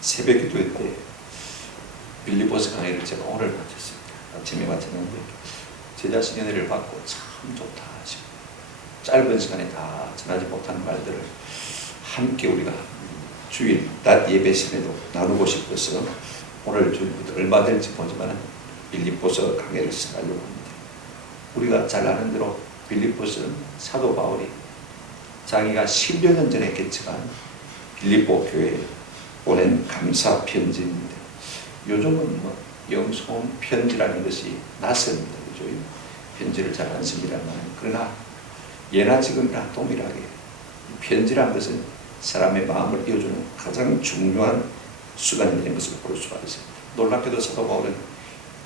새벽 기도 때 빌립보서 강의를 제가 오늘 마쳤습니다. 아침에 마쳤는데 제 자신의 은혜를 받고 참 좋다 싶고, 짧은 시간에 다 전하지 못하는 말들을 함께 우리가 주일 낮 예배 시간에도 나누고 싶어서 오늘 주일부터 얼마 될지 보지만 빌립보서 강의를 시작하려고 합니다. 우리가 잘 아는 대로 빌립보서는 사도 바울이 자기가 10여 년 전에 개척한 빌립보 교회에 보낸 감사 편지입니다. 요즘은 영성 편지라는 것이 낯섭니다. 그죠? 편지를 잘 안 씁니다만, 그러나 예나 지금이나 동일하게 편지라는 것은 사람의 마음을 이어주는 가장 중요한 수단이 되는 것을 볼 수가 있습니다. 놀랍게도 사도 바울은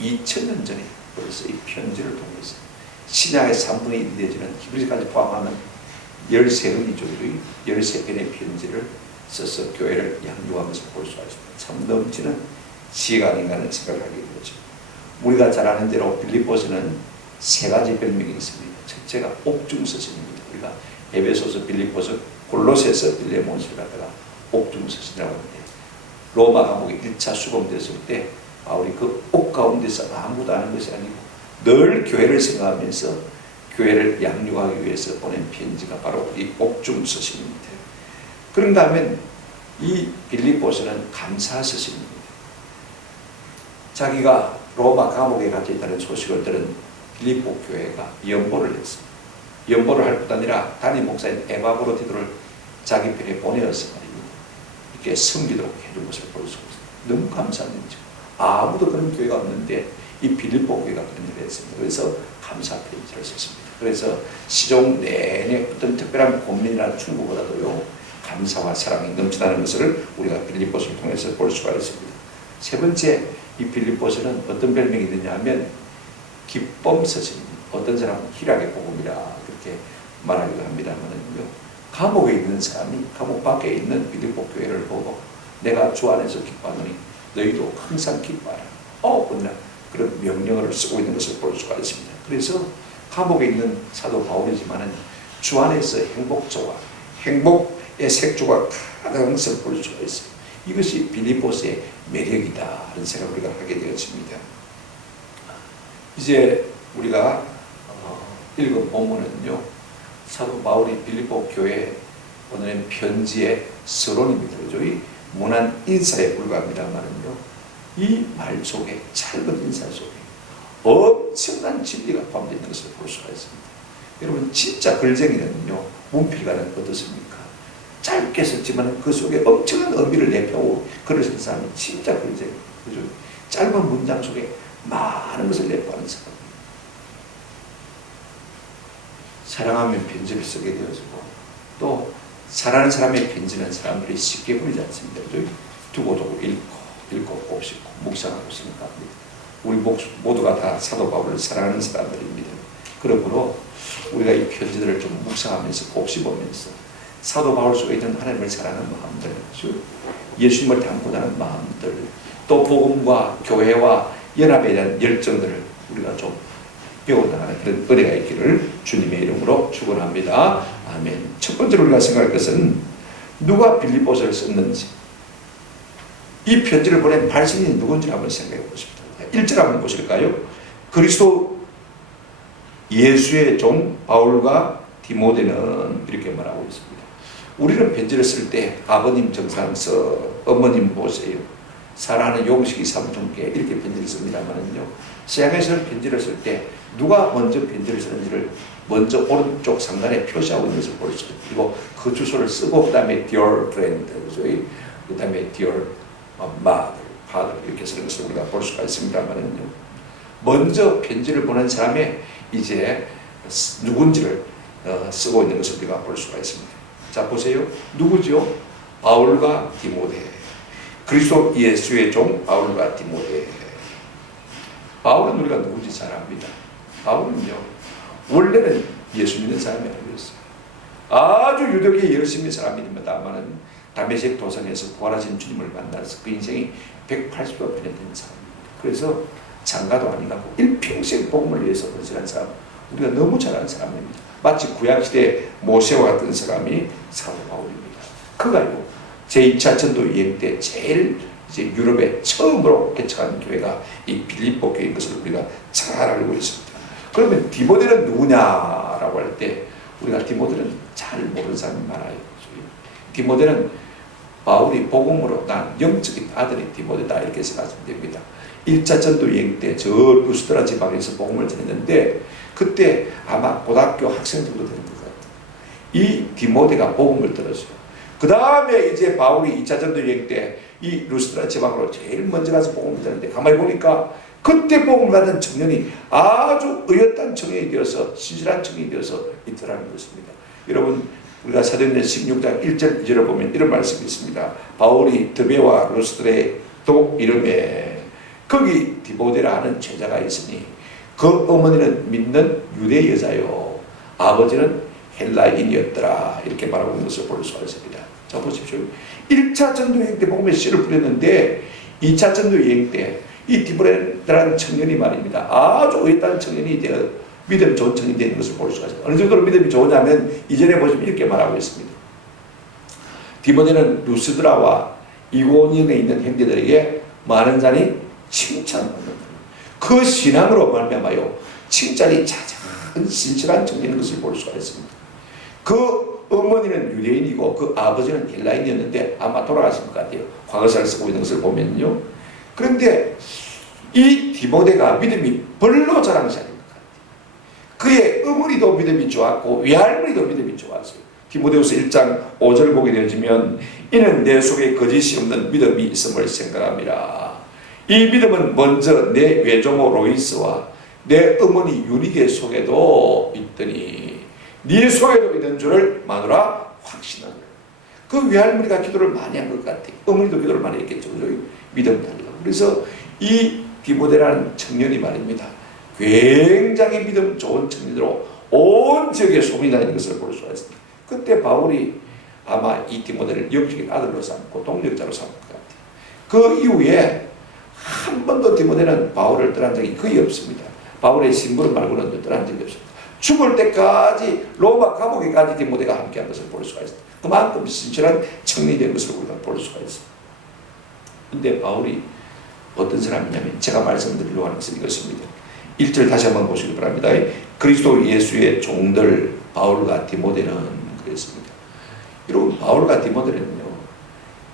2000년 전에 벌써 이 편지를 통해서 신약의 3분의 1이 되어지는 히브리서까지 포함하면 13권이죠. 13편의 편지를 써서 교회를 양육한 것을 볼 수가 있습니다. 참 넘치는 지혜가 아닌가 하는 생각을 하게 되죠. 우리가 잘 아는 대로 빌립보서는 세 가지 별명이 있습니다. 첫째가 옥중서신입니다. 우리가 에베소서, 빌립보서, 골로새서, 빌레몬서를 갖다가 옥중서신이라고 하는데, 로마 감옥에 1차 수감됐을 때 바울이 그 옥 가운데서 아무도 아는 것이 아니고 늘 교회를 생각하면서 교회를 양육하기 위해서 보낸 편지가 바로 이 옥중서신입니다. 그런가 하면 이 빌립보서는 감사서신입니다. 자기가 로마 감옥에 갇혀 있다는 소식을 들은 빌립보 교회가 연보를 했습니다. 연보를 할 뿐 아니라 담임 목사인 에바브로디도를 자기 편에 보내어서 말입니다. 이렇게 섬기도록 해준 것을 볼 수 있습니다. 너무 감사한 일이죠. 아무도 그런 교회가 없는데 이 빌립보 교회가 그런 일을 했습니다. 그래서 감사 편지를 썼습니다. 그래서 시종 내내 어떤 특별한 고민이나 충고보다도요, 감사와 사랑이 넘치다는 것을 우리가 빌립보서를 통해서 볼 수가 있습니다. 세 번째, 이 빌립보서는 어떤 별명이 되냐면 기쁨서신입니다. 어떤 사람은 희락의 복음이라 그렇게 말하기도 합니다만요, 감옥에 있는 사람이 감옥 밖에 있는 빌립보 교회를 보고 내가 주 안에서 기뻐하노니 너희도 항상 기뻐하라, 그런 명령어를 쓰고 있는 것을 볼 수가 있습니다. 그래서 감옥에 있는 사도 바울이지만은 주 안에서 행복조와 행복의 색조가 가득한 것을 볼 수가 있어요. 이것이 빌립보서의 매력이다 하는 생각을 우리가 하게 되었습니다. 이제 우리가 읽은 본문은요, 사도 바울이 빌립보 교회에 보내는 편지의 서론입니다. 그죠? 이 무난 인사에 불과합니다만은요, 이 말 속에, 짧은 인사 속에 엄청난 진리가 포함되어 있는 것을 볼 수가 있습니다. 여러분, 진짜 글쟁이는요, 문필가는 어떻습니까? 짧게 썼지만 그 속에 엄청난 의미를 내포하고 글을 쓴 사람이 진짜 글쟁이. 그죠? 짧은 문장 속에 많은 것을 내포하는 사람. 사랑하면 편지를 쓰게 되어지고, 또 사랑하는 사람의 편지는 사람들이 쉽게 보내지 않습니다. 그죠? 두고두고 읽고 곱씹고 묵상하고 생각합니다. 우리 모두가 다 사도 바울을 사랑하는 사람들입니다. 그러므로 우리가 이 편지들을 좀 묵상하면서 곱씹으면서 사도 바울 속에 있는 하나님을 사랑하는 마음들, 예수님을 닮고자 하는 마음들, 또 복음과 교회와 연합에 대한 열정들을 우리가 좀 배워나가는 그런 은혜가 있기를 주님의 이름으로 축원합니다. 아멘. 첫 번째로 우리가 생각할 것은 누가 빌립보서를 썼는지, 이 편지를 보낸 발신인이 누군지 한번 생각해 보십시오. 1절 한번 보실까요? 그리스도 예수의 종 바울과 디모데는 이렇게 말하고 있습니다. 우리는 편지를 쓸 때 아버님 정상서, 어머님 보세요, 사랑하는 용식이 삼촌께 이렇게 편지를 씁니다만은요, 서양에서는 편지를 쓸 때 누가 먼저 편지를 쓰는지를 먼저 오른쪽 상단에 표시하고 있는 것을 볼 수 있고, 그리고 그 주소를 쓰고 그 다음에 dear friend, 그 다음에 dear mother, father 이렇게 쓰는 것을 우리가 볼 수가 있습니다만은요, 먼저 편지를 보낸 사람의 이제 누군지를 쓰고 있는 것을 우리가 볼 수가 있습니다. 자, 보세요. 누구죠? 바울과 디모데. 그리스도 예수의 종 바울과 디모데. 바울은 우리가 누군지 잘 압니다. 바울은요, 원래는 예수 믿는 사람이 아니었어요. 아주 유대교에 열심히 사람입니다만은 다메섹 도상에서 부활하신 주님을 만나서 그 인생이 180도 변했던 사람입니다. 그래서 장가도 아니고 일평생 복음을 위해서 헌신한 사람, 우리가 너무 잘 아는 사람입니다. 마치 구약시대 모세와 같은 사람이 사도 바울입니다. 그가요, 제2차 전도 여행 때 제일 이제 유럽에 처음으로 개척한 교회가 이 빌립보 교회인 것을 우리가 잘 알고 있습니다. 그러면 디모데는 누구냐라고 할 때 우리가 디모데는 잘 모르는 사람이 많아요. 디모데는 바울이 복음으로 난 영적인 아들이 디모데다 이렇게 생각하시면 됩니다. 1차 전도 여행 때 저 루스드라 지방에서 복음을 전했는데 그때 아마 고등학교 학생 정도 되는 것 같아요. 이 디모데가 복음을 들었어요. 그 다음에 이제 바울이 2차 전도 여행 때 이 루스드라 지방으로 제일 먼저 가서 복음을 전했는데 가만히 보니까 그때 복음을 받은 청년이 아주 의젓한 청년이 되어서 신실한 청년이 되어서 있더라는 것입니다. 여러분 우리가 사도행전 16장 1절 2절을 보면 이런 말씀이 있습니다. 바울이 드베와 루스드라에 또 이름에 거기 디모데라 하는 제자가 있으니 그 어머니는 믿는 유대 여자요 아버지는 헬라인이었더라 이렇게 말하고 있는 것을 볼 수가 있습니다. 자 보십시오. 1차 전도 여행 때 복음의 씨를 뿌렸는데 2차 전도 여행 때 이 디모데라는 청년이 말입니다. 아주 의젓한 청년이 되어 믿음이 좋은 청년이 되는 것을 볼 수가 있습니다. 어느 정도로 믿음이 좋으냐면 이전에 보시면 이렇게 말하고 있습니다. 디모데는 루스드라와 이고니온에 있는 형제들에게 많은 잔이 칭찬받는다. 그 신앙으로 말미암아요 칭찬이 잦은 신실한 청년인 것을 볼 수가 있습니다. 그 어머니는 유대인이고 그 아버지는 헬라인이었는데 아마 돌아가신 것 같아요. 과거사를 쓰고 있는 것을 보면요. 그런데 이 디모데가 믿음이 별로 자랑하지 않은 것 같아요. 그의 어머니도 믿음이 좋았고 외할머니도 믿음이 좋았어요. 디모데후서 1장 5절 보게 되어지면 이는 내 속에 거짓이 없는 믿음이 있음을 생각합니다. 이 믿음은 먼저 내 외조모 로이스와 내 어머니 유니게 속에도 있더니 네 속에도 있는 줄을 마누라 확신하노라. 그 외할머니가 기도를 많이 한 것 같아요. 어머니도 기도를 많이 했겠죠. 믿음 달라고. 그래서 이 디모데라는 청년이 말입니다. 굉장히 믿음 좋은 청년으로 온 지역에 소문이 나는 것을 볼 수가 있습니다. 그때 바울이 아마 이 디모데를 영적인 아들로 삼고 동력자로 삼은 것 같아요. 그 이후에 한 번도 디모데는 바울을 떠난 적이 거의 없습니다. 바울의 신분 말고는 떠난 적이 없습니다. 죽을 때까지 로마 감옥에까지 디모데가 함께한 것을 볼 수가 있습니다. 그만큼 신실한 청년이 된 것을 우리가 볼 수가 있습니다. 그런데 바울이 어떤 사람이냐면 제가 말씀드리려고 하는 것은 이것입니다. 1절 다시 한번 보시기 바랍니다. 그리스도 예수의 종들 바울과 디모데는 그랬습니다. 여러분 바울과 디모데는요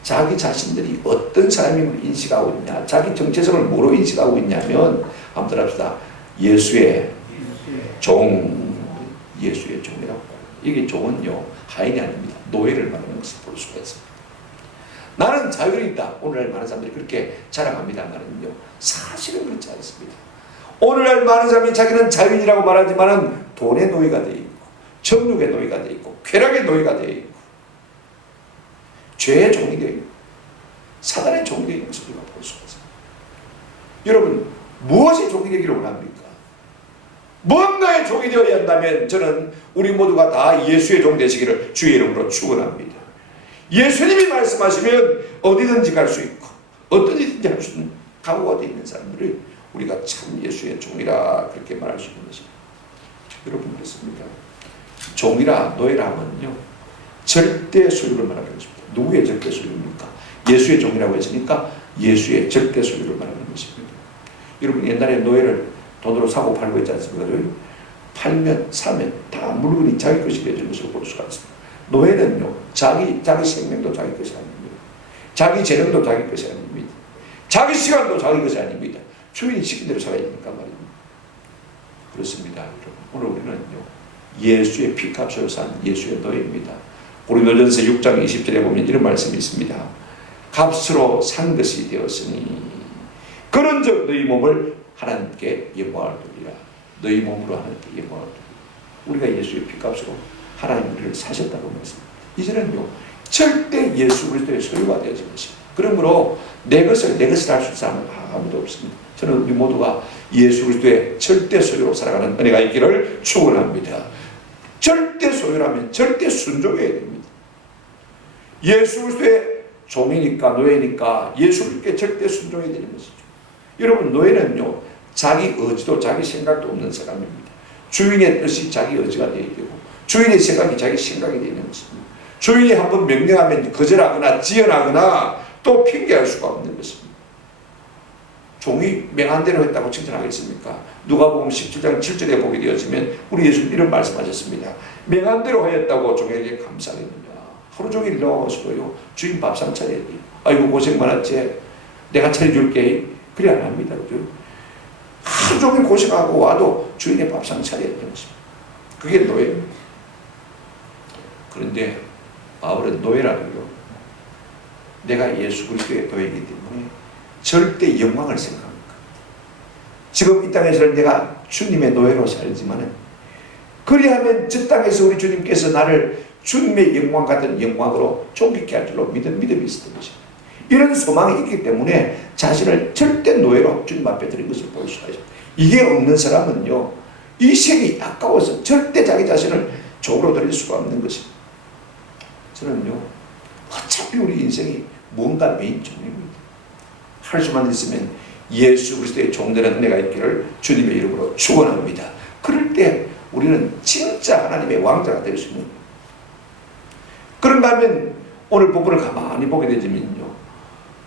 자기 자신들이 어떤 사람임을 인식하고 있냐, 자기 정체성을 뭐로 인식하고 있냐면 한번 들읍시다. 예수의 종, 예수의 종이라고. 이게 종은요 하인이 아닙니다. 노예를 말하는 것을 볼 수가 있습니다. 나는 자유를 있다. 오늘날 많은 사람들이 그렇게 자랑합니다만은요 사실은 그렇지 않습니다. 오늘날 많은 사람이 자기는 자유인이라고 말하지만은 돈의 노예가 되어 있고 정욕의 노예가 되어 있고 쾌락의 노예가 되어 있고 죄의 종이 되어 있고 사단의 종이 되어 있는 것을 우리가 볼 수가 있습니다. 여러분 무엇이 종이 되기를 원합니까? 뭔가의 종이 되어야 한다면 저는 우리 모두가 다 예수의 종 되시기를 주의 이름으로 축원합니다. 예수님이 말씀하시면 어디든지 갈 수 있고 어떤 일든지 할 수 있는 각오가 되어 있는 사람들을 우리가 참 예수의 종이라 그렇게 말할 수 있는 것입니다. 여러분 그렇습니다. 종이라 노예라 하면요 절대 소유를 말하는 것입니다. 누구의 절대 소유입니까? 예수의 종이라고 했으니까 예수의 절대 소유를 말하는 것입니다. 여러분 옛날에 노예를 돈으로 사고 팔고 있지 않습니까? 팔면 사면 다 물건이 자기 것이 되어지는 것을 볼 수가 있습니다. 노예는요 자기 생명도 자기 것이 아닙니다. 자기 재능도 자기 것이 아닙니다. 자기 시간도 자기 것이 아닙니다. 주인이 시킨 대로 살아야 되니까 말입니다. 그렇습니다. 여러분 오늘 우리는요 예수의 피값으로 산 예수의 노예입니다. 고린도전서 6장 20절에 보면 이런 말씀이 있습니다. 값으로 산 것이 되었으니 그런즉 너희 몸을 하나님께 영광을 돌리라. 너희 몸으로 하나님께 영광을 돌리라. 우리가 예수의 피값으로 하나님 우리를 사셨다고 말씀합니다. 이제는요 절대 예수 그리스도의 소유가 되어진 것입니다. 그러므로 내 것을 할 수 있는 사람은 아무도 없습니다. 저는 우리 모두가 예수 그리스도의 절대 소유로 살아가는 은혜가 있기를 축원합니다. 절대 소유라면 절대 순종해야 됩니다. 예수 그리스도의 종이니까 노예니까 예수 그리스도께 절대 순종해야 되는 것이죠. 여러분 노예는요 자기 의지도 자기 생각도 없는 사람입니다. 주인의 뜻이 자기 의지가 되어야 되고 주인의 생각이 자기 생각이 되는 것입니다. 주인이 한번 명령하면 거절하거나 지연하거나 또 핑계할 수가 없는 것입니다. 종이 명한 대로 했다고 칭찬하겠습니까? 누가복음 17장 7절에 보게 되었으면 우리 예수님 이런 말씀하셨습니다. 명한 대로 하였다고 종에게 감사하겠느냐. 하루 종일 넣어서도요, 주인 밥상 차려야 돼요. 아이고 고생 많았지, 내가 차려줄게. 그래 안 합니다. 그죠? 하루 종일 고생하고 와도 주인의 밥상 차려야 되는 것입니다. 그게 노예입니다. 그런데 바울은 노예라고요, 내가 예수 그리스도의 노예이기 때문에 절대 영광을 생각합니다. 지금 이 땅에서는 내가 주님의 노예로 살지만은, 그리하면 저 땅에서 우리 주님께서 나를 주님의 영광 같은 영광으로 존귀케 할 줄로 믿음이 있었던 것입니다. 이런 소망이 있기 때문에 자신을 절대 노예로 주님 앞에 드린 것을 볼 수가 있습니다. 이게 없는 사람은요, 이 생이 아까워서 절대 자기 자신을 종으로 드릴 수가 없는 것입니다. 저는요, 어차피 우리 인생이 뭔가 메인 종입니다. 할 수만 있으면 예수 그리스도의 종되는 은혜가 있기를 주님의 이름으로 축원합니다. 그럴 때 우리는 진짜 하나님의 왕자가 될 수 있는 거예요. 그런가 하면 오늘 본문을 가만히 보게 되지만요,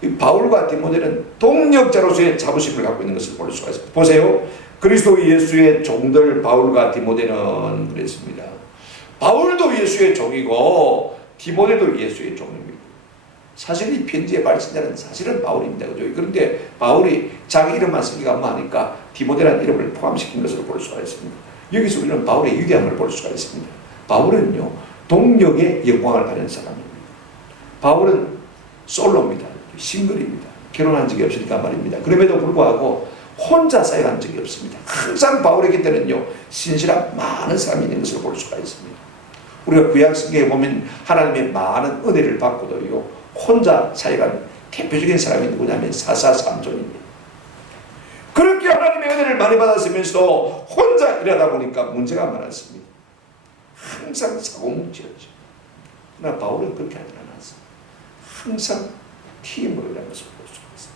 이 바울과 디모데는 동력자로서의 자부심을 갖고 있는 것을 볼 수가 있습니다. 보세요. 그리스도 예수의 종들 바울과 디모데는 그랬습니다. 바울도 예수의 종이고 디모데도 예수의 종입니다. 사실 이 편지의 발신자는 사실은 바울입니다. 그죠? 그런데 바울이 자기 이름만 쓰기가 많으니까 디모데라는 이름을 포함시킨 것으로 볼 수가 있습니다. 여기서 우리는 바울의 위대함을 볼 수가 있습니다. 바울은요, 동력의 영광을 가진 사람입니다. 바울은 솔로입니다. 싱글입니다. 결혼한 적이 없으니까 말입니다. 그럼에도 불구하고 혼자 사역한 적이 없습니다. 항상 바울의 곁에는요, 신실한 많은 사람이 있는 것을 볼 수가 있습니다. 우리가 구약성경에 보면 하나님의 많은 은혜를 받고도요, 혼자 사역한 대표적인 사람이 누구냐면 사사삼손입니다. 그렇게 하나님의 은혜를 많이 받았으면서도 혼자 일하다 보니까 문제가 많았습니다. 항상 사고뭉치였죠. 그러나 바울은 그렇게 하지 않았어요. 항상 팀으로 일하는 것을 볼 수가 있어요.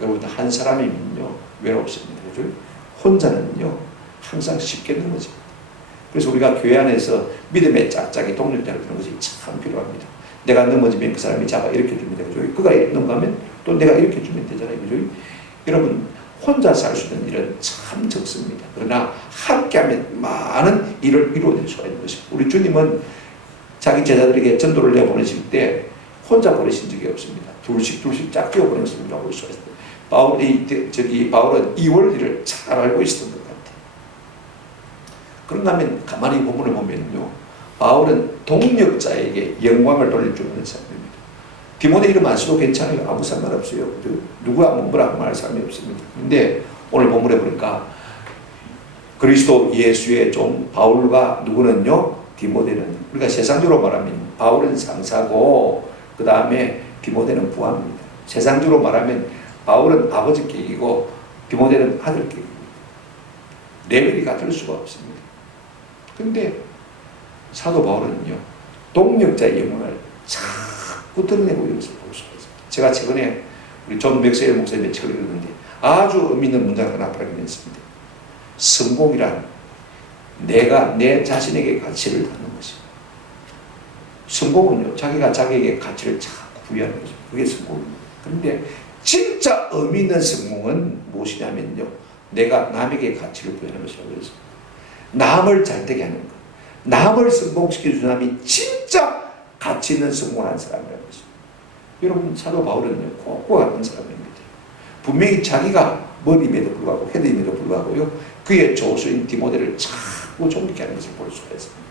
여러분, 한 사람이면요 외롭습니다. 그죠? 혼자는요 항상 쉽게 넘어집니다. 그래서 우리가 교회 안에서 믿음의 짝짝이 동력자를 두는 것이 참 필요합니다. 내가 넘어지면 그 사람이 잡아 일으켜 줍니다. 그죠? 그가 넘어가면 또 내가 일으켜 주면 되잖아요. 그죠? 여러분, 혼자 살 수 있는 일은 참 적습니다. 그러나 함께하면 많은 일을 이루어낼 수가 있는 것입니다. 우리 주님은 자기 제자들에게 전도를 내보내실 때 혼자 보내신 적이 없습니다. 둘씩 짝 끼워 보낸 것을 우리가 볼 수가 있습니다. 바울은 이 원리를 잘 알고 있었던 것 같아요. 그런가 하면 가만히 본문을 보면요, 바울은 동력자에게 영광을 돌릴 줄 아는 사람입니다. 디모데 이름 안 써도 괜찮아요. 아무 상관없어요. 누구야 뭐라 말할 사람이 없습니다. 근데 오늘 본문에 보니까 그리스도 예수의 종 바울과 누구는요, 디모데는, 우리가 세상적으로 말하면 바울은 상사고 그 다음에 디모데는 부하입니다. 세상적으로 말하면 바울은 아버지 격이고 디모데는 아들 격입니다. 레벨이 같을 수가 없습니다. 그런데 사도 바울은요, 동력자의 영광을 자꾸 드러내고 있는 것을 볼 수가 있습니다. 제가 최근에 우리 존 맥스웰 목사님의 책을 읽었는데 아주 의미 있는 문장을 하나 발견했습니다. 성공이란 내가 내 자신에게 가치를 갖는 것입니다. 성공은요, 자기가 자기에게 가치를 자꾸 부여하는 것입니다. 그게 성공입니다. 그런데 진짜 의미 있는 성공은 무엇이냐면요, 내가 남에게 가치를 부여하는 것이라고 했습니다. 남을 잘되게 하는 것, 남을 성공시켜주는 사람이 진짜 가치 있는 성공을 하는 사람이라는 것입니다. 여러분, 사도 바울은요, 꼭꼭 같은 사람입니다. 분명히 자기가 머리임에도 불구하고 헤드임에도 불구하고요, 그의 조수인 디모데를 자꾸 존귀케 하는 것을 볼 수가 있습니다.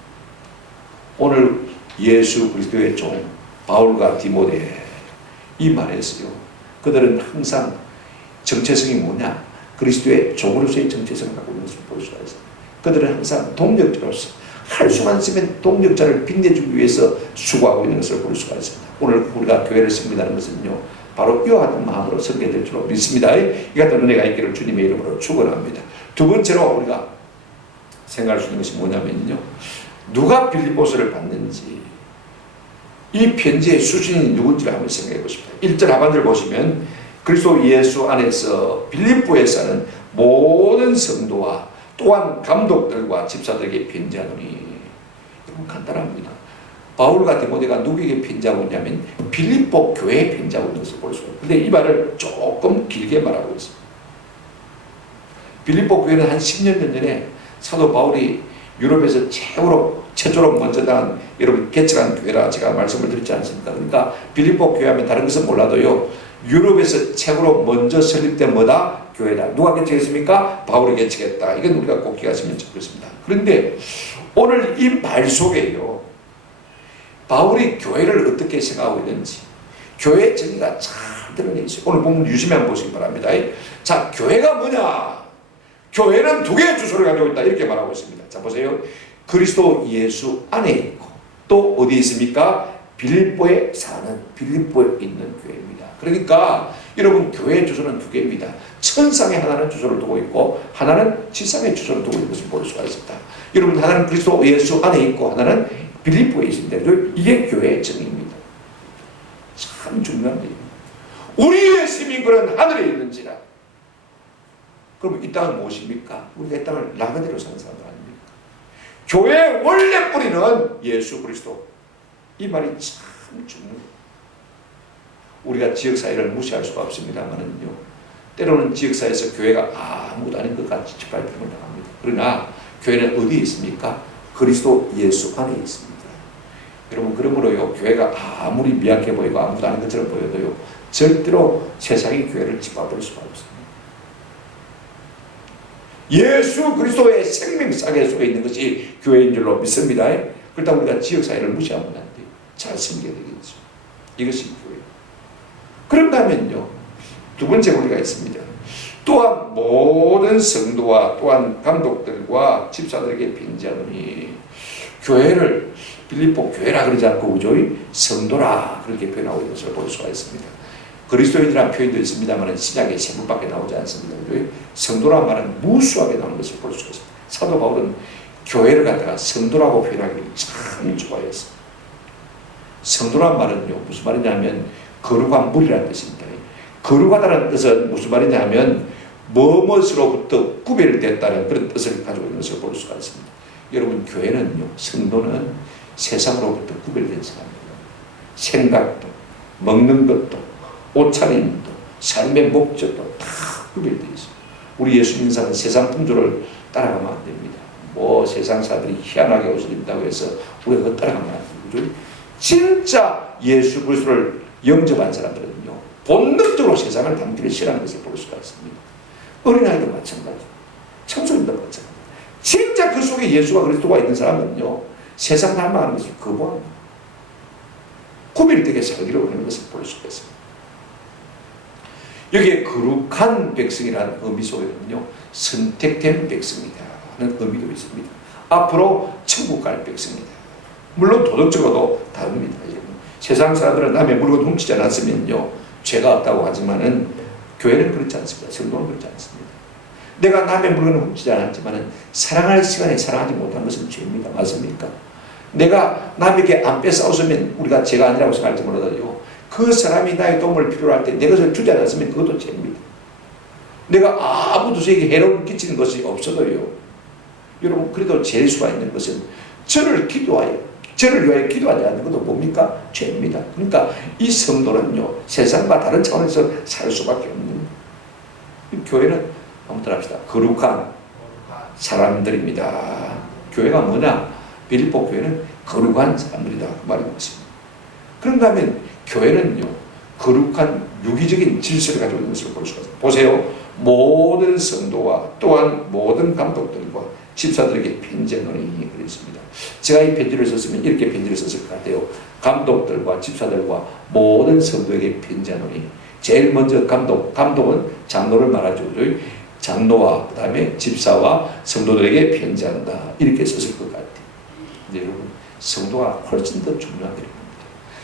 오늘 예수 그리스도의 종 바울과 디모데, 이 말에서요, 그들은 항상 정체성이 뭐냐, 그리스도의 종으로서의 정체성을 갖고 있는 것을 볼 수가 있습니다. 그들은 항상 동력자로서 할 수만 있으면 동력자를 빛내주기 위해서 수고하고 있는 것을 볼 수가 있습니다. 오늘 우리가 교회를 섬긴다는 것은요, 바로 이와 같은 마음으로 섬겨야 될 줄 믿습니다. 이 같은 은혜가 있기를 주님의 이름으로 축원합니다. 두 번째로 우리가 생각할 수 있는 것이 뭐냐면요, 누가 빌립보서를 받는지, 이 편지의 수준이 누군지를 한번 생각해 보십시오. 1절 하반절 보시면 그리스도 예수 안에서 빌립보에 사는 모든 성도와 또한 감독들과 집사들에게 편지하노니. 여러분, 간단합니다. 바울과 디모데가 누구에게 편지하고 있냐면 빌립보 교회에 편지하고 있는 것을 볼 수가 있어요. 근데 이 말을 조금 길게 말하고 있습니다. 빌립보 교회는 한 10년 전에 사도 바울이 유럽에서 최초로 먼저 나간 여러분 개척한 교회라 제가 말씀을 드렸지 않습니까? 그러니까 빌립보 교회 하면 다른 것은 몰라도요, 유럽에서 최고로 먼저 설립된 뭐다? 교회다. 누가 개척했습니까? 바울이 개척했다. 이건 우리가 꼭 기억하시면 좋겠습니다. 그런데 오늘 이 말 속에요, 바울이 교회를 어떻게 생각하고 있는지 교회의 정의가 잘 드러내 있어요. 오늘 보면 유심히 보시기 바랍니다. 자, 교회가 뭐냐? 교회는 두 개의 주소를 가지고 있다. 이렇게 말하고 있습니다. 자, 보세요. 그리스도 예수 안에 있고 또 어디 있습니까? 빌립보에 사는, 빌립보에 있는 교회입니다. 그러니까 여러분, 교회의 주소는 두 개입니다. 천상에 하나는 주소를 두고 있고 하나는 지상에 주소를 두고 있는 것을 볼 수가 있습니다. 여러분, 하나는 그리스도 예수 안에 있고 하나는 빌립보에 있습니다. 이게 교회의 정의입니다. 참 중요한 일입니다. 우리의 시민권은 하늘에 있는지라. 그럼 이 땅은 무엇입니까? 우리가 이 땅을 나그네로 사는 사람들 아닙니까? 교회의 원래 뿌리는 예수 그리스도. 이 말이 참 중요해요. 우리가 지역사회를 무시할 수가 없습니다만은요, 때로는 지역사회에서 교회가 아무것도 아닌 것 같이 짓밟힘을 당합니다. 그러나 교회는 어디에 있습니까? 그리스도 예수 안에 있습니다. 여러분, 그러므로요, 교회가 아무리 미약해 보이고 아무것도 아닌 것처럼 보여도요, 절대로 세상이 교회를 짓밟을 수가 없습니다. 예수 그리스도의 생명사계 속에 있는 것이 교회인 줄로 믿습니다. 그렇다고 우리가 지역사회를 무시하면 안 돼요. 잘 섬겨야 되겠죠. 이것이 교회. 그런가 하면요, 두 번째 우리가 있습니다. 또한 모든 성도와 또한 감독들과 집사들에게 편지하노니, 교회를 빌립보 교회라 그러지 않고 그죠? 성도라 그렇게 표현하고 있는 것을 볼 수가 있습니다. 그리스도인이라는 표현도 있습니다만 신약에 세 번밖에 나오지 않습니다. 성도란 말은 무수하게 나오는 것을 볼 수가 있습니다. 사도 바울은 교회를 갖다가 성도라고 표현하기를 참 좋아했습니다. 성도란 말은요, 무슨 말이냐면 거룩한 물이라는 뜻입니다. 거룩하다는 뜻은 무슨 말이냐면 뭐뭇으로부터 구별됐다는 그런 뜻을 가지고 있는 것을 볼 수가 있습니다. 여러분, 교회는요, 성도는 세상으로부터 구별된 사람입니다. 생각도, 먹는 것도, 옷차림도, 삶의 목적도 다 구별되어 있습니다. 우리 예수 믿는 사람은 세상 풍조를 따라가면 안 됩니다. 뭐 세상 사람들이 희한하게 옷을 입는다고 해서 우리가 그거 따라가면 안 됩니다. 진짜 예수 그리스도를 영접한 사람들은요, 본능적으로 세상을 담기를 싫어하는 것을 볼 수가 있습니다. 어린아이도 마찬가지고 청소년도 마찬가지고 진짜 그 속에 예수가 그리스도가 있는 사람은요, 세상 닮아가는 것을 거부합니다. 구별되게 살기를 원하는 것을 볼 수가 있습니다. 여기에 거룩한 백성이라는 의미 속에는요, 선택된 백성이다 하는 의미도 있습니다. 앞으로 천국 갈 백성이다. 물론 도덕적으로도 다릅니다. 세상 사람들은 남의 물건 훔치지 않았으면요, 죄가 없다고 하지만은 교회는 그렇지 않습니다. 성도는 그렇지 않습니다. 내가 남의 물건을 훔치지 않았지만은 사랑할 시간에 사랑하지 못한 것은 죄입니다. 맞습니까? 내가 남에게 안 뺏어왔으면 우리가 죄가 아니라고 생각할지 몰라도요, 그 사람이 나의 도움을 필요로 할 때 내 것을 주지 않았으면 그것도 죄입니다. 내가 아무 누구에게 해로움을 끼치는 것이 없어도요, 여러분, 그래도 죄일 수가 있는 것은 저를 위하여 기도하지 않는 것도 뭡니까? 죄입니다. 그러니까 이 성도는요, 세상과 다른 차원에서 살 수밖에 없는, 교회는 아무튼 합시다, 거룩한 사람들입니다. 교회가 뭐냐? 빌립보 교회는 거룩한 사람들이다, 그 말인 것입니다. 그런가 하면 교회는요, 거룩한 유기적인 질서를 가지고 있는 것을 볼 수가 있습니다. 보세요. 모든 성도와 또한 모든 감독들과 집사들에게 편지하노니 그랬습니다. 제가 이 편지를 썼으면 이렇게 편지를 썼을 것 같아요. 감독들과 집사들과 모든 성도에게 편지하노니, 제일 먼저 감독은 장로를 말하죠. 장로와 그 다음에 집사와 성도들에게 편지한다, 이렇게 썼을 것 같아요. 근데 여러분, 성도가 훨씬 더 중요한 일입니다.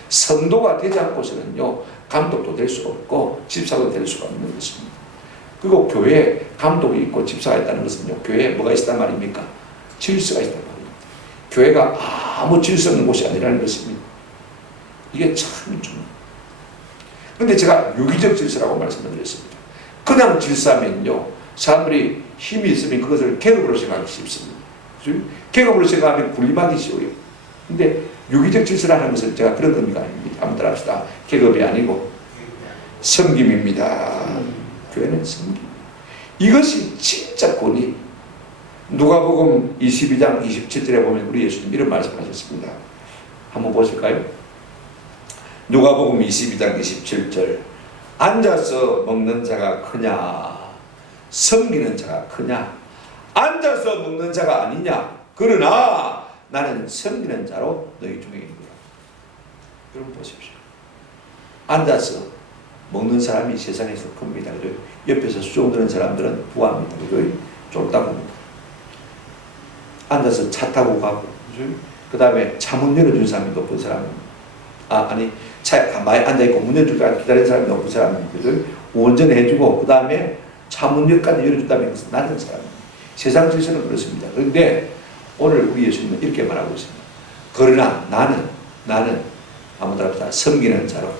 성도가 되지 않고서는요, 감독도 될 수 없고 집사도 될 수가 없는 것입니다. 그리고 교회에 감독이 있고 집사가 있다는 것은요, 교회에 뭐가 있단 말입니까? 질서가 있단 말입니다. 교회가 아무 질서 없는 곳이 아니라는 것입니다. 이게 참 중요해요. 그런데 제가 유기적 질서라고 말씀을 드렸습니다. 그냥 질서하면요, 사람들이 힘이 있으면 그것을 계급으로 생각하기 쉽습니다. 계급으로 생각하면 군림하기 쉬워요. 근데 유기적 질서라는 것은 제가 그런 의미가 아닙니다. 한번 따라합시다. 계급이 아니고 섬김입니다. 교회는 섬김. 이것이 진짜 권위. 누가복음 22장 27절에 보면 우리 예수님 이런 말씀하셨습니다. 한번 보실까요? 누가복음 22장 27절. 앉아서 먹는 자가 크냐 섬기는 자가 크냐. 앉아서 먹는 자가 아니냐. 그러나 나는 섬기는 자로 너희 중에 있노라. 여러분 보십시오. 앉아서 먹는 사람이 세상에서 큽니다. 그죠? 옆에서 수종 드는 사람들은 부합니다. 그죠? 쫄딱 봅니다. 앉아서 차 타고 가고, 그 다음에 차 문 열어준 사람이 높은 사람입니다. 아니, 차에 가만히 앉아있고 문 열어줄 때까지 기다리는 사람이 높은 사람입니다. 운전해주고, 그 다음에 차 문 열까지 열어준다면 그것은 낮은 사람입니다. 세상 질서는 그렇습니다. 그런데 오늘 우리 예수님은 이렇게 말하고 있습니다. 그러나 나는 아무도 없다. 섬기는 자로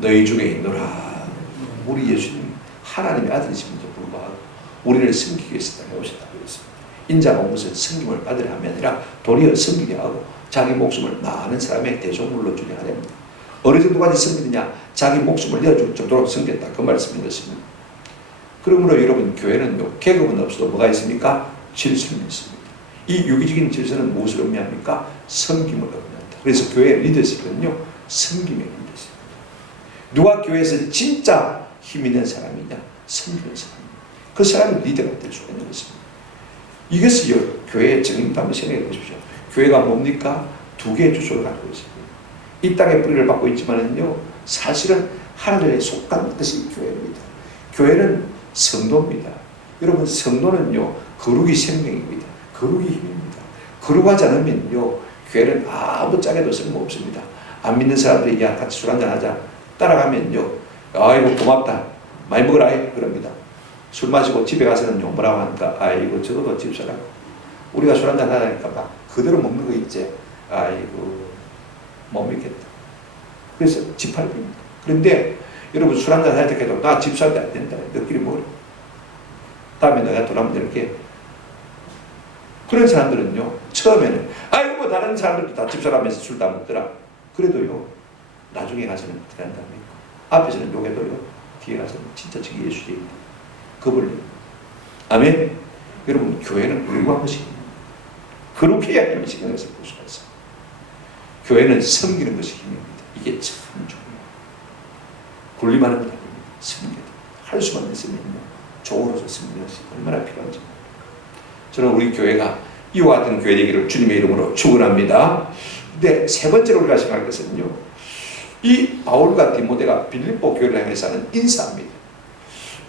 너희 중에 있노라. 우리 예수님 하나님의 아들이심에도 불구하고 우리를 섬기기 위해서 나오셨다고 했습니다. 인자가 온 것은 섬김을 받으려 함이 아니라 도리어 섬기게 하고 자기 목숨을 많은 사람의 대속물로 주려 하렵니다. 어느 정도까지 섬기느냐? 자기 목숨을 내어줄 정도로 섬겼다. 그 말씀인 것입니다. 그러므로 여러분 교회는요, 계급은 없어도 뭐가 있습니까? 질서는 있습니다. 이 유기적인 질서는 무엇을 의미합니까? 섬김을 의미합니다. 그래서 교회의 리더십은요, 섬김의 리더십입니다. 누가 교회에서 진짜 힘 있는 사람이냐? 섬기는 사람입니다. 그 사람은 리더가 될 수가 있는 것입니다. 이것이요, 교회의 정의입니다. 한번 생각해 보십시오. 교회가 뭡니까? 두 개의 주소를 갖고 있습니다. 이 땅에 뿌리를 받고 있지만은요, 사실은 하늘에 속한 것이 교회입니다. 교회는 성도입니다. 여러분, 성도는요, 거룩이 생명입니다. 거룩이 힘입니다. 거룩하지 않으면요, 교회는 아무 짝에도 쓸모없습니다. 안 믿는 사람들이 야, 같이 술 한잔 하자. 따라가면요, 아이고, 고맙다. 많이 먹으라. 그럽니다. 술 마시고 집에 가서는요, 뭐라고 하니까, 아이고, 저도 집사라고. 우리가 술 한잔 하니까 막 그대로 먹는 거 있지. 아이고, 못 믿겠다. 그래서 집팔입니다. 그런데 여러분 술 한잔 할 때 해도 나 집사한테 안 된다. 너끼리 먹으라. 다음에 내가 돌아오면 이렇게. 그런 사람들은요, 처음에는 아이고 뭐 다른 사람들도 다 집사라면서 술 다 먹더라. 그래도요, 나중에 가서는 어떻게 한다고 믿고 앞에서는 욕해도요, 뒤에 가서는 진짜 저기 예수님입니다. 겁을 내요. 아멘. 여러분 교회는 의구한 것이 그렇게 힘이 있는 것을 볼 수가 있어요. 교회는 섬기는 것이 힘입니다. 이게 참 중요해요. 군림하는 것 아닙니다. 섬겨야 됩니다. 할 수만 있으면요, 종으로서 섬기는 것이 얼마나 필요한지. 저는 우리 교회가 이와 같은 교회 되기를 주님의 이름으로 축원합니다. 근데 세 번째로 우리가 생각할 것은요, 이 바울과 디모데가 빌립보 교회를 향해서 하는 인사입니다.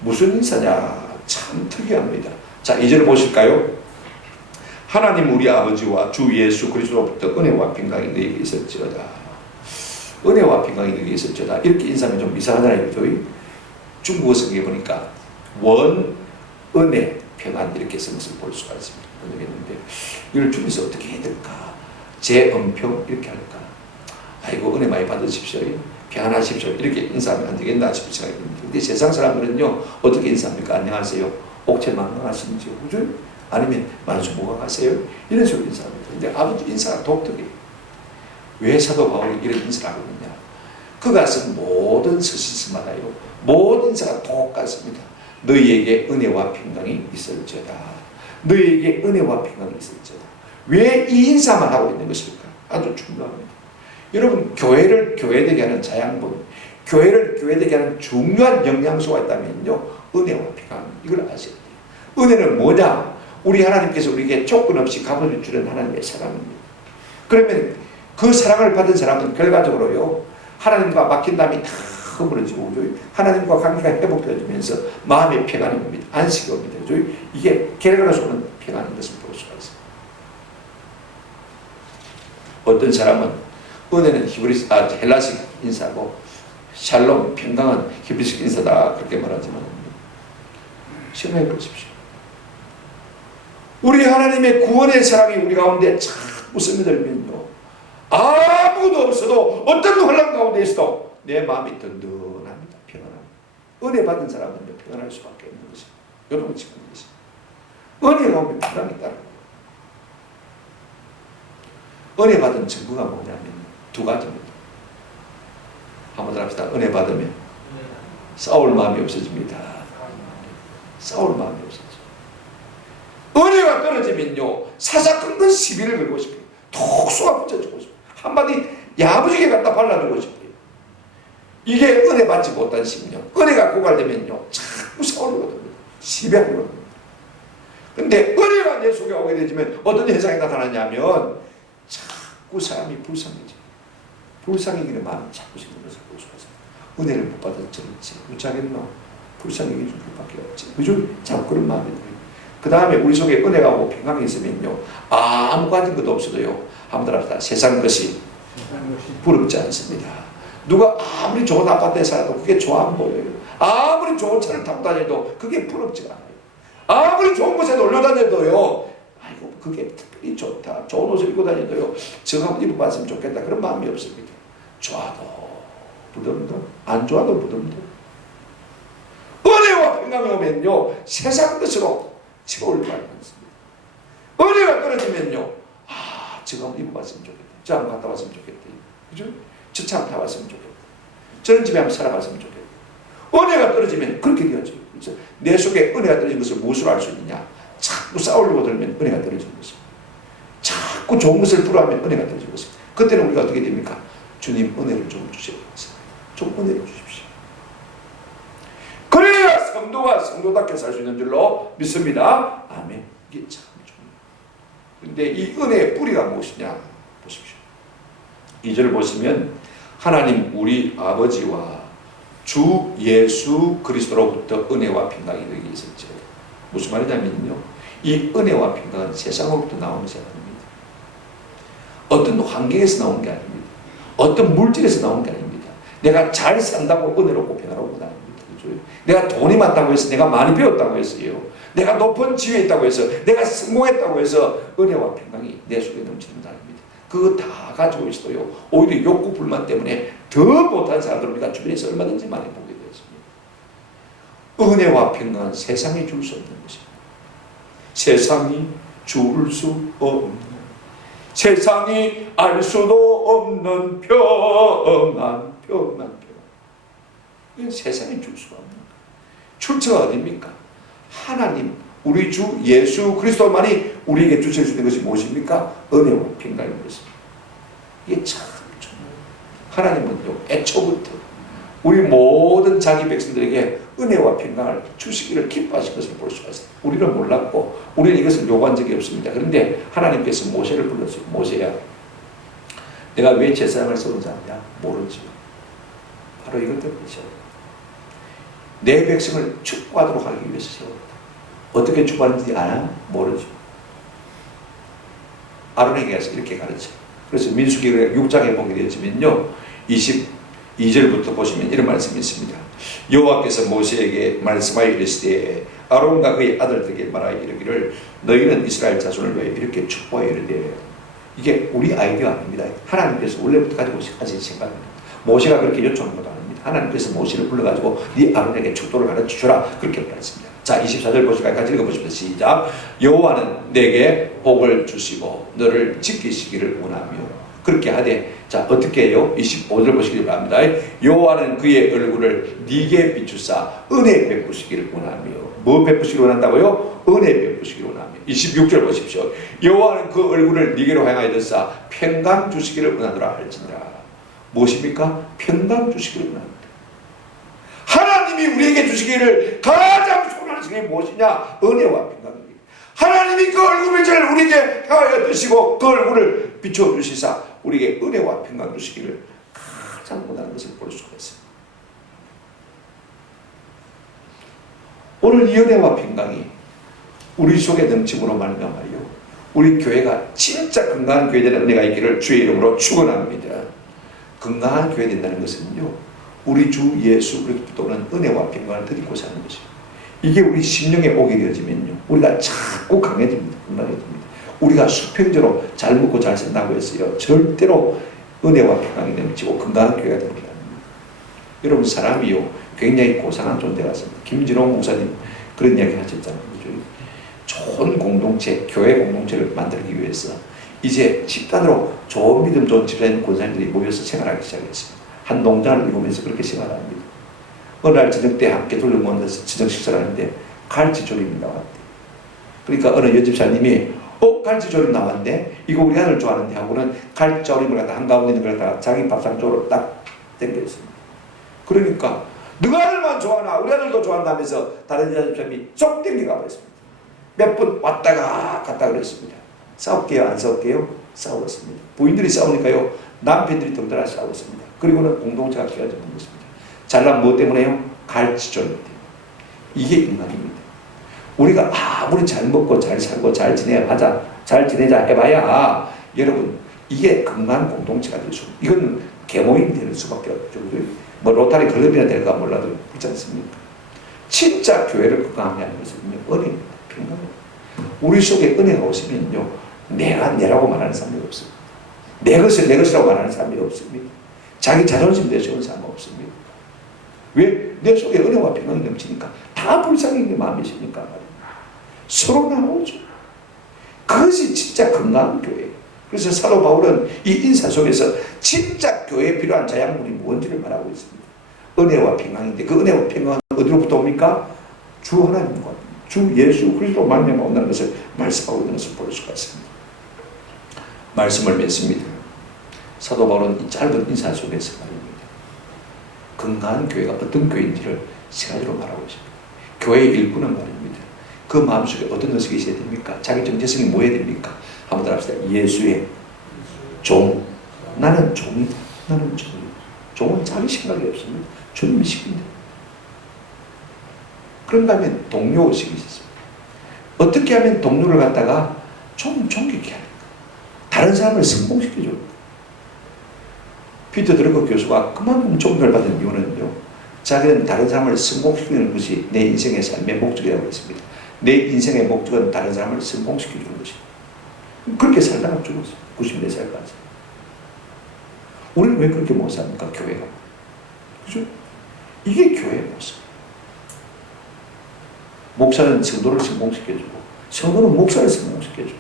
무슨 인사냐? 참 특이합니다. 자, 2절 보실까요? 하나님 우리 아버지와 주 예수 그리스도로부터 은혜와 평강이 너희에게 있을지어다. 은혜와 평강이 너희에게 있을지어다. 이렇게 인사하면 좀 이상하잖아요. 중국어 성경에 보니까 원, 은혜, 평안 이렇게 쓴 것을 볼 수가 있습니다. 모르겠는데 이걸 중에서 어떻게 해야 될까? 제음표 이렇게 할까? 아이고 은혜 많이 받으십시오. 평안하십시오. 이렇게 인사하면 안 되겠나 싶은 생각이 듭니다. 근데 세상 사람들은요, 어떻게 인사합니까? 안녕하세요. 옥체 만강하신지요? 그죠? 아니면 만수무강하세요? 이런 식으로 인사합니다. 근데 아버지 인사가 독특해요. 왜 사도 바울이 이런 인사를 하고 있느냐? 그가 쓴 모든 서신서마다요, 모든 인사가 똑같습니다. 너희에게 은혜와 평강이 있을지어다. 너희에게 은혜와 평강이 있을지어다. 왜 이 인사만 하고 있는 것일까? 아주 중요합니다. 여러분, 교회를 교회되게 하는 자양분, 교회를 교회되게 하는 중요한 영양소가 있다면요, 은혜와 평강. 이걸 아셔야 돼요. 은혜는 뭐냐? 우리 하나님께서 우리에게 조건 없이 갚아줄 줄은 하나님의 사랑입니다. 그러면 그 사랑을 받은 사람은 결과적으로요, 하나님과 막힌 담이 다 허물어지고 하나님과 관계가 회복되어지면서 마음의 평안이 옵니다. 안식이 옵니다. 이게 결과로서 오는 평안인 것을 볼 수가 있습니다. 어떤 사람은 은혜는 헬라식 인사고 샬롬, 평강은 히브리식 인사다 그렇게 말하지만 생각해 보십시오. 우리 하나님의 구원의 사랑이 우리 가운데 자꾸 스며들면요, 아무도 없어도 어떤 혼란 가운데 있어도 내 마음이 든든합니다. 평안합니다. 은혜 받은 사람은 평안할 수밖에 없는 것입니다. 여러분 지금 것입니다. 은혜가 오면 평안이 따릅니다. 은혜 받은 증거가 뭐냐면 두 가지입니다. 한번 더 합시다. 은혜 받으면 싸울 마음이 없어집니다. 싸울 마음이 없어져. 은혜가 떨어지면요, 사사건건 시비를 걸고 싶어요. 톡 쏘아 붙여주고 싶어요. 한마디 야무지게 갖다 발라주고 싶어요. 이게 은혜 받지 못한 심령. 은혜가 고갈되면요, 자꾸 싸우려고 합니다. 시비하려고 합니다. 근데 은혜가 내 속에 오게 되면 어떤 현상이 나타나냐면 자꾸 사람이 불쌍해져요. 불쌍해지는 마음이 자꾸 생기는 것을 볼 수가 있어요. 은혜를 못 받아서 저렇지 못하겠노? 불쌍하게 줄 수밖에 없지. 그죠? 자꾸 그런 마음이 들어요. 그 다음에 우리 속에 은혜가 오고 평강이 있으면요, 아무 가진 것도 없어도요, 한번 더 합시다. 세상 것이 부럽지 않습니다. 누가 아무리 좋은 아파트에 살아도 그게 좋아 안 보여요. 아무리 좋은 차를 타고 다녀도 그게 부럽지가 않아요. 아무리 좋은 곳에 놀러 다녀도요, 아이고 그게 특별히 좋다, 좋은 옷을 입고 다녀도요, 저거 한번 입어봤으면 좋겠다, 그런 마음이 없습니다. 좋아도 부담도, 안 좋아도 부담도. 은혜와 평강이 오면요, 세상 것으로 채우려고 하지 않습니다. 은혜가 떨어지면요, 아 저거 한번 입어봤으면 좋겠다, 저 한번 갔다 왔으면 좋겠다, 그죠? 저 차 한번 타봤으면 좋겠다, 저런 집에 한번 살아봤으면 좋겠다. 은혜가 떨어지면 그렇게 되어져. 그래서 내 속에 은혜가 떨어진 것을 무엇으로 알 수 있느냐? 자꾸 싸우려고 들면 은혜가 떨어지는 것입니다. 자꾸 좋은 것을 부러워하면 은혜가 떨어지는 것입니다. 그때는 우리가 어떻게 됩니까? 주님 은혜를 좀 주시옵소서. 좀 은혜를 주십시오. 그래야 성도가 성도답게 살 수 있는 줄로 믿습니다. 아멘. 이게 참 중요해요. 그런데 이 은혜의 뿌리가 무엇이냐 보십시오. 2절 보시면 하나님 우리 아버지와 주 예수 그리스도로부터 은혜와 평강이 너에게 있었지. 무슨 말이냐면요, 이 은혜와 평강은 세상으로부터 나오는 것이 아닙니다. 어떤 환경에서 나오는 게 아닙니다. 어떤 물질에서 나오는 게 아닙니다. 내가 잘 산다고 은혜롭고 평화롭고 아닙니다. 그렇죠? 내가 돈이 많다고 해서, 내가 많이 배웠다고 해서요, 내가 높은 지위에 있다고 해서, 내가 성공했다고 해서 은혜와 평강이 내 속에 넘치는 건 아닙니다. 그거 다 가지고 있어도요, 오히려 욕구 불만 때문에 더 못한 사람들 우리가 주변에서 얼마든지 많이 보게 되었습니다. 은혜와 평강은 세상에 줄 수 없는 것입니다. 세상이 줄 수 없는, 세상이 알 수도 없는 평안. 이건 세상에 줄 수가 없는 거예요. 출처가 어디입니까? 하나님, 우리 주 예수 그리스도만이 우리에게 주실 수 있는 것이 무엇입니까? 은혜와 평강인 것입니다. 이게 참 중요해요. 하나님은요, 애초부터 우리 모든 자기 백성들에게 은혜와 평강을 주시기를 기뻐하신 것을 볼 수가 있어요. 우리는 몰랐고 우리는 이것을 요구한 적이 없습니다. 그런데 하나님께서 모세를 불렀어요. 모세야, 내가 왜 제사장을 세운지 아냐? 모르지. 바로 이것 때문이죠. 내 백성을 축복하도록 하기 위해서 세웠다. 어떻게 축복하는지 아냐? 모르죠. 아론에게 가서 이렇게 가르쳐. 그래서 민수기 6장에 보게 되어지면요, 22절부터 보시면 이런 말씀이 있습니다. 여호와께서 모세에게 말씀하여 이르시되 아론과 그의 아들들에게 말하여 이르기를 너희는 이스라엘 자손을 위하여 이렇게 축복하여 이르되. 이게 우리 아이디어 아닙니다. 하나님께서 원래부터 가지고 가진 생각입니다. 모세가 그렇게 요청한 것도 아닙니다. 하나님께서 모세를 불러가지고 네 아론에게 축도를 가르쳐주라, 그렇게 말했습니다. 자, 24절 보시까 같이 읽어보십시오. 시작. 여호와는 내게 복을 주시고 너를 지키시기를 원하며 그렇게 하되, 자 어떻게 해요? 25절 보시기 바랍니다. 여호와는 그의 얼굴을 네게 비추사 은혜 베푸시기를 원하며. 뭐 베푸시기를 원한다고요? 은혜 베푸시기를 원하며. 26절 보십시오. 여호와는 그 얼굴을 네게로 향하여 드사 평강 주시기를 원하노라 할지니라. 무엇입니까? 평강 주시기를 원합니다. 하나님이 우리에게 주시기를 가장 소원하시는 게 무엇이냐? 은혜와 평강입니다. 하나님이 그 얼굴을 우리에게 향하여 드시고 그 얼굴을 비춰주시사 우리에게 은혜와 평강 주시기를 가장 원하는 것을 볼 수가 있습니다. 오늘 이 은혜와 평강이 우리 속에 넘침으로 말미암아요, 우리 교회가 진짜 건강한 교회 되는 은혜가 있기를 주의 이름으로 축원합니다. 건강한 교회 된다는 것은요, 우리 주 예수 그리스도부터 오는 은혜와 평강을 드리고 사는 것입니다. 이게 우리 심령에 오게 되어지면요, 우리가 자꾸 강해집니다. 건강해집니다. 우리가 수평적으로 잘 먹고 잘 산다고 했어요, 절대로 은혜와 평강이 넘치고 건강한 교회가 되는 게 아닙니다. 여러분, 사람이요 굉장히 고상한 존재가 있습니다. 김진홍 목사님 그런 이야기 하셨잖아요. 좋은 공동체, 교회 공동체를 만들기 위해서 이제 집단으로 좋은 믿음 좋은 집사님 권사님들이 모여서 생활하기 시작했습니다. 한 농장을 이루면서 그렇게 생활합니다. 어느 날 저녁 때 함께 둘러모여서 저녁 식사를 하는데 갈치조림이 나왔대요. 그러니까 어느 여집사님이 갈치조림 나왔는데 이거 우리 아들 좋아하는데 하고는 갈치조림을 갖다 한가운데 있는 걸 갖다가 자기 밥상 쪽으로 딱 당겼습니다. 그러니까 너가 아들만 좋아하나 우리 아들도 좋아한다면서 다른 여집사님이 쏙 당겨가 버렸습니다. 몇 분 왔다가 갔다 그랬습니다. 싸울게요 안 싸울게요? 싸웠습니다. 부인들이 싸우니까요 남편들이 덩달아 싸웠습니다. 그리고는 공동체가 깨어지는 것입니다. 잘난 무엇 때문에요? 갈치조림 때문에. 이게 인간입니다. 우리가 아무리 잘 먹고 잘 살고 잘 지내자 해봐야 여러분 이게 건강한 공동체가 될 수, 이건 계모임이 되는 수밖에 없죠. 뭐 로타리 클럽이나 될까 몰라도 그렇지 않습니까? 진짜 교회를 건강하게 하는 것은 은혜입니다. 평강입니다. 우리 속에 은혜가 오시면요 내가 내라고 말하는 사람이 없어요. 내 것을 내 것이라고 말하는 사람이 없습니다. 자기 자존심 내세우는 사람은 없습니다. 왜? 내 속에 은혜와 평강이 넘치니까 다 불쌍히 내 마음이시니까 말이에요. 서로 나오죠. 그것이 진짜 건강한 교회예요. 그래서 사도 바울은 이 인사 속에서 진짜 교회에 필요한 자양분이 뭔지를 말하고 있습니다. 은혜와 평강인데 그 은혜와 평강은 어디로부터 옵니까? 주 하나님과 주 예수 그리스도로 말미암아 온다는 것을 말씀하고 있는 것을 볼 수가 있습니다. 말씀을 맺습니다. 사도 바울은 이 짧은 인사 속에서 말입니다. 건강한 교회가 어떤 교회인지를 세 가지로 말하고 있습니다. 교회의 일부는 말입니다. 그 마음속에 어떤 것이 있어야 됩니까? 자기 정체성이 뭐여야 됩니까? 한번 따라합시다. 예수의 종. 나는 종이다. 나는 종이다. 종은 자기 생각이 없습니다. 주님이 시킵니다. 그런가 하면 동료의식이 있었습니다. 어떻게 하면 동료를 갖다가 좀 존경케 합니까? 다른 사람을 성공시켜줘. 피터 드러커 교수가 그만큼 존경을 받은 이유는요, 자기는 다른 사람을 성공시키는 것이 내 인생의 삶의 목적이라고 했습니다. 내 인생의 목적은 다른 사람을 성공시켜주는 것입니다. 그렇게 살다가 죽었어요. 94살까지. 우리는 왜 그렇게 못 삽니까? 교회가. 그죠? 이게 교회의 모습. 목사는 성도를 성공시켜주고 성도는 목사를 성공시켜주고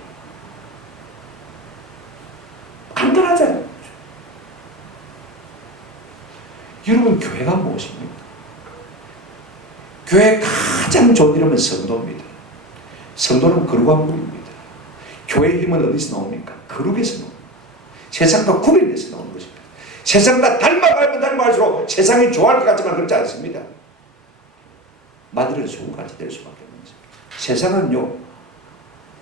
간단하잖아요. 여러분 교회가 무엇입니까? 교회의 가장 좋은 이름은 성도입니다. 성도는 거룩한 물입니다. 교회의 힘은 어디서 나옵니까? 거룩에서 나옵니다. 세상과 구별돼서 나오는 것입니다. 세상과 닮아가면 닮아갈수록 세상이 좋아할 것 같지만 그렇지 않습니다. 마들은 수같이 될 수밖에 없는 것입니다. 세상은요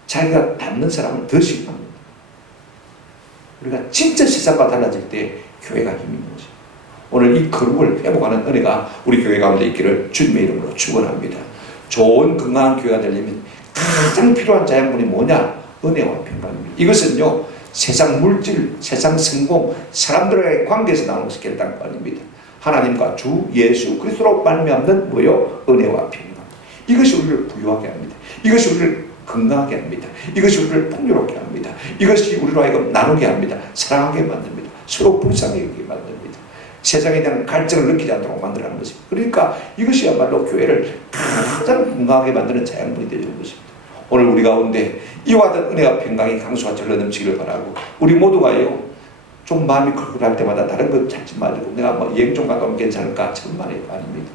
자기가 닮는 사람을 더 싫어합니다. 우리가 진짜 세상과 달라질 때 교회가 힘이 있는 것입니다. 오늘 이 거룩을 회복하는 은혜가 우리 교회 가운데 있기를 주님의 이름으로 축원합니다. 좋은 건강한 교회가 되려면 가장 필요한 자양분이 뭐냐? 은혜와 평강입니다. 이것은요 세상 물질, 세상 성공, 사람들과의 관계에서 나오는 것이 결단과 아닙니다. 하나님과 주 예수 그리스도로 말미암는 뭐요? 은혜와 평강. 이것이 우리를 부유하게 합니다. 이것이 우리를 건강하게 합니다. 이것이 우리를 풍요롭게 합니다. 이것이 우리로 하여금 나누게 합니다. 사랑하게 만듭니다. 서로 불쌍하게 만듭니다. 세상에 대한 갈증을 느끼지 않도록 만들어가는 것입니다. 그러니까 이것이야말로 교회를 가장 건강하게 만드는 자양분이 되는 것입니다. 오늘 우리 가운데 이와 같은 은혜와 평강이 강수가 절로 넘치기를 바라고 우리 모두가요 좀 마음이 쿨쿨할 때마다 다른 것 찾지 말고 내가 뭐 여행 좀 갔다 오면 괜찮을까 천만의 아닙니다.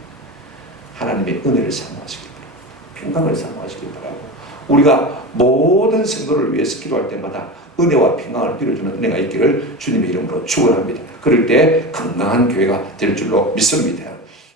하나님의 은혜를 사모하시길 바랍니다. 평강을 사모하시길 바라고 우리가 모든 성도를 위해서 기도할 때마다 은혜와 평강을 빌어주는 은혜가 있기를 주님의 이름으로 축원합니다. 그럴 때 건강한 교회가 될 줄로 믿습니다.